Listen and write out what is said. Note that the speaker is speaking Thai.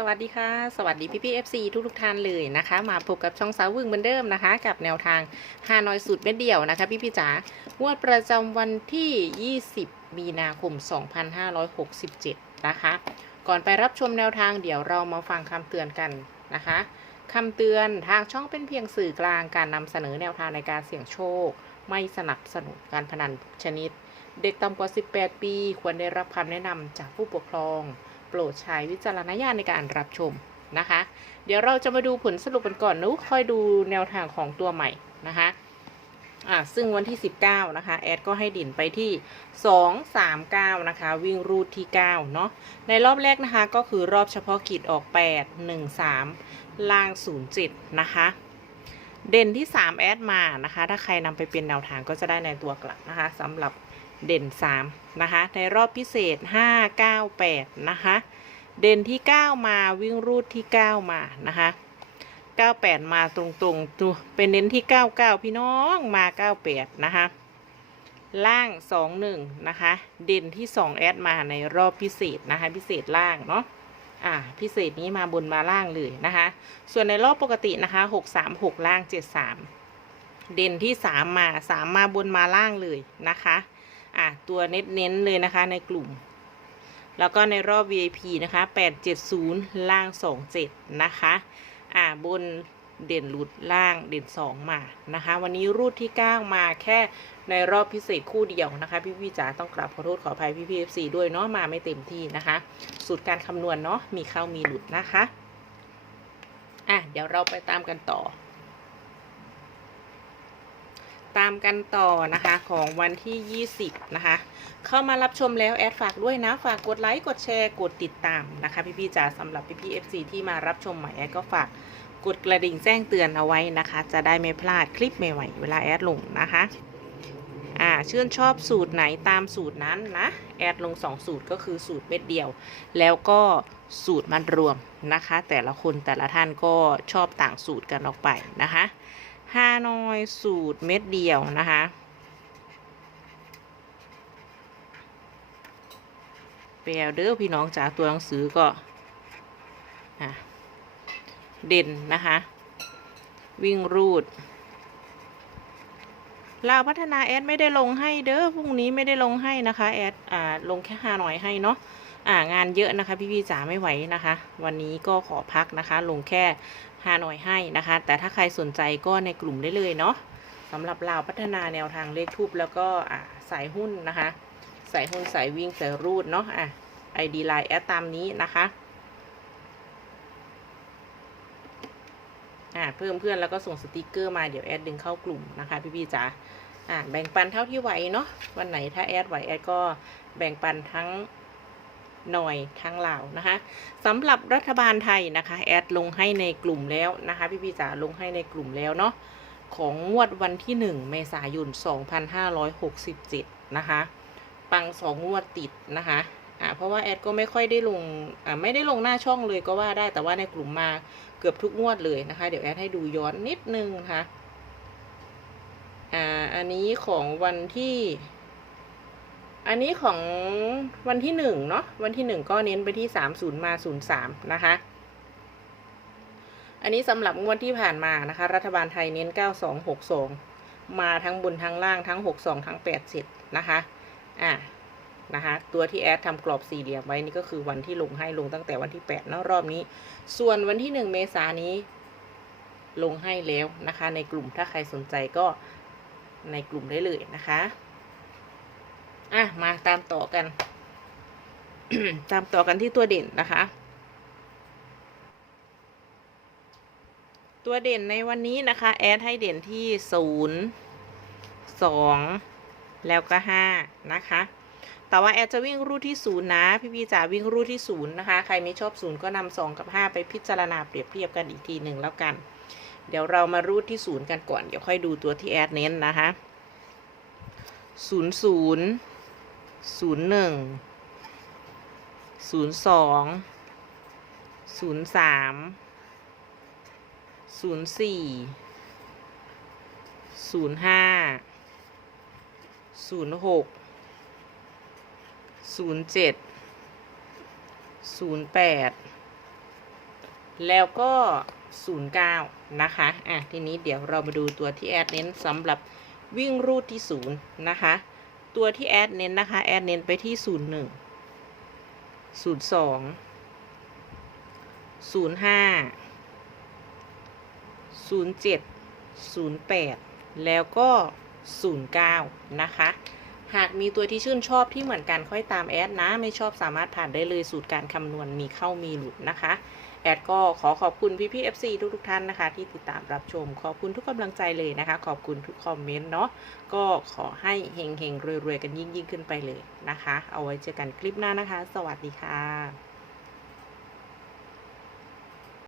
สวัสดีค่ะ สวัสดีพี่พี่เอฟซีทุกทุกท่านเลยนะคะ มาพบกับช่องสาววึงเหมือนเดิมนะคะ กับแนวทางฮานอยสูตรเม็ดเดี่ยวนะคะ พี่พี่จ๋างวดประจำวันที่ 20 มีนาคม 2567 นะคะ ก่อนไปรับชมแนวทางเดี๋ยวเรามาฟังคำเตือนกันนะคะคำเตือนทางช่องเป็นเพียงสื่อกลางการนำเสนอแนวทางในการเสี่ยงโชค ไม่สนับสนุนการพนันชนิด เด็กต่ำกว่า 18 ปี ควรได้รับคำแนะนำจากผู้ปกครอง รดใช้วิจารณญาณในการรับชมนะคะ เดี๋ยวเราจะมาดูผลสรุปกันก่อนนุค่อยดูแนวทางของตัวใหม่นะคะอ่าซึ่งวันที่ 19 นะคะ แอดก็ให้ดินไปที่ 2 3 9 นะคะ วิ่งรูทที่ 9 เนาะในรอบแรกนะคะ ก็คือรอบเฉพาะกิจออก 8 1 3 ล่าง 07 นะคะ เด่นที่ 3 แอดมานะคะ ถ้าใครนำไปเป็นแนวทางก็จะได้ในตัวกลับนะคะสำหรับ เด่น 3 นะคะ ในรอบพิเศษ 5 9 8 นะคะ เด่นที่ 9 มาวิ่งรูดที่ 9 มานะคะ 98 มาตรงๆตัวเป็นเน้นที่ 99 พี่น้องมา 98 นะคะ ล่าง 21 นะคะ เด่นที่ 2 แอดมาในรอบพิเศษนะคะ พิเศษล่างเนาะอ่าพิเศษนี้มาบนมาล่างเลยนะคะ ส่วนในรอบปกตินะคะ 636 ล่าง 73 เด่นที่ 3 มา 3 มาบนมาล่างเลยนะคะ อะตัวเน้นๆเลยนะคะในกลุ่ม แล้วก็ในรอบ VIP นะคะ 870 ล่าง 27 นะคะอะบนเด่นหลุดล่างเด่น 2 มานะคะ วันนี้รูดที่ 9 มาแค่ในรอบพิเศษคู่เดียวนะคะ พี่พี่จ๋าต้องกราบขอโทษขออภัยพี่พี่ FC ด้วยเนาะมาไม่เต็มที่นะคะ สูตรการคำนวณเนาะมีเข้ามีหลุดนะคะอะเดี๋ยวเราไปตามกันต่อ ตามกันต่อนะคะของวันที่ 20 นะคะ เข้ามารับชมแล้วแอดฝากด้วยนะ ฝากกดไลค์กดแชร์กดติดตามนะคะพี่ๆจ๋าสำหรับพี่ๆ FC ที่มารับชมใหม่แอดก็ฝากกดกระดิ่งแจ้งเตือนเอาไว้นะคะ จะได้ไม่พลาดคลิปใหม่ๆเวลาแอดลงนะคะอ่าชื่นชอบสูตรไหนตามสูตรนั้นนะ แอดลง 2 สูตรก็คือสูตรเม็ดเดียว แล้วก็สูตรมัดรวมนะคะ แต่ละคนแต่ละท่านก็ชอบต่างสูตรกันออกไปนะคะ ฮานอยสูตรเม็ดเดียวนะคะแปลเด้อพี่น้องจากตัวหนังสือก็อเด่นนะคะ วิ่งรูดลาวพัฒนาแอดไม่ได้ลงให้เด้อพรุ่งนี้ไม่ได้ลงให้นะคะแอดอ่าลงแค่ฮานอยให้เนาะ อ่างานเยอะนะคะพี่พี่ๆจ๋าไม่ไหวนะคะ วันนี้ก็ขอพักนะคะ ลงแค่ฮานอยให้นะคะ แต่ถ้าใครสนใจก็ในกลุ่มได้เลยเนาะสำหรับลาพัฒนาแนวทางเลขทูบแล้วก็สายหุ้นนะคะ สายหุ้นสายวิ่งสายรูดเนาะอะไอดีไลน์แอดตามนี้นะคะอ่าเพิ่มเพื่อนแล้วก็ส่งสติกเกอร์มาเดี๋ยวแอดดึงเข้ากลุ่มนะคะพี่ๆจ๋าอ่าแบ่งปันเท่าที่ไหวเนาะวันไหนถ้าแอดไหวแอดก็แบ่งปันทั้ง หน่อยทั้งเหล่านะคะสำหรับรัฐบาลไทยนะคะแอดลงให้ในกลุ่มแล้วนะคะพี่พี่จ๋าลงให้ในกลุ่มแล้วเนาะของงวดวันที่ 1 เมษายน 2567 นะคะ ปังสองงวดติดนะคะอ่าเพราะว่าแอดก็ไม่ค่อยได้ลงอ่าไม่ได้ลงหน้าช่องเลยก็ว่าได้แต่ว่าในกลุ่มมาเกือบทุกงวดเลยนะคะ เดี๋ยวแอดให้ดูย้อนนิดนึงนะคะอ่าอันนี้ของวันที่ อันนี้ของวันที่หนึ่งเนาะวันที่หนึ่งก็เน้นไปที่สามศูนย์มาศูนย์สามนะคะ อันนี้สำหรับงวดที่ผ่านมานะคะ รัฐบาลไทยเน้นเก้าสองหกสองมาทั้งบนทั้งล่างทั้งหกสองทั้งแปดเจ็ดนะคะอะนะคะตัวที่แอดทำกรอบสี่เหลี่ยมไว้นี่ก็คือวันที่ลงให้ลงตั้งแต่วันที่แปดเนาะรอบนี้ ส่วนวันที่หนึ่งเมษายนนี้ลงให้แล้วนะคะ ในกลุ่มถ้าใครสนใจก็ในกลุ่มได้เลยนะคะ อะมาตามต่อกัน ตามต่อกันที่ตัวเด่นนะคะ ตัวเด่นในวันนี้นะคะ แอดให้เด่นที่ศูนย์สองแล้วก็ห้านะคะ แต่ว่าแอดจะวิ่งรูทที่ศูนย์นะ พี่พี่จ๋าวิ่งรูทที่ศูนย์นะคะ ใครไม่ชอบศูนย์ก็นำสองกับห้าไปพิจารณาเปรียบเทียบกันอีกทีหนึ่งแล้วกัน เดี๋ยวเรามารูทที่ศูนย์กันก่อน เดี๋ยวค่อยดูตัวที่แอดเน้นนะคะศูนย์ศูนย์ ศูนย์หนึ่งศูนย์สองศูนย์สามศูนย์สี่ศูนย์ห้าศูนย์หกศูนย์เจ็ดศูนย์แปดแล้วก็09นย์เก้านะคะ อะ ทีนี้เดี๋ยวเรามาดูตัวที่แอดเน้นสำหรับวิ่งรูดที่0นะคะ ตัวที่แอดเน้นนะคะ แอดเน้นไปที่01 02 05 07 08แล้วก็09นะคะ หากมีตัวที่ชื่นชอบที่เหมือนกันค่อยตามแอดนะ ไม่ชอบสามารถผ่านได้เลยสูตรการคำนวณมีเข้ามีหลุดนะคะ แอดก็ขอขอบคุณพี่พี่ FC ทุกทุกๆท่านนะคะ ที่ติดตามรับชม ขอบคุณทุกกำลังใจเลยนะคะ ขอบคุณทุกคอมเมนต์เนาะก็ขอให้เฮงเฮงๆรวยๆ กันยิ่งยิ่งๆขึ้นไปเลยนะคะ เอาไว้เจอกันคลิปหน้านะคะ สวัสดีค่ะ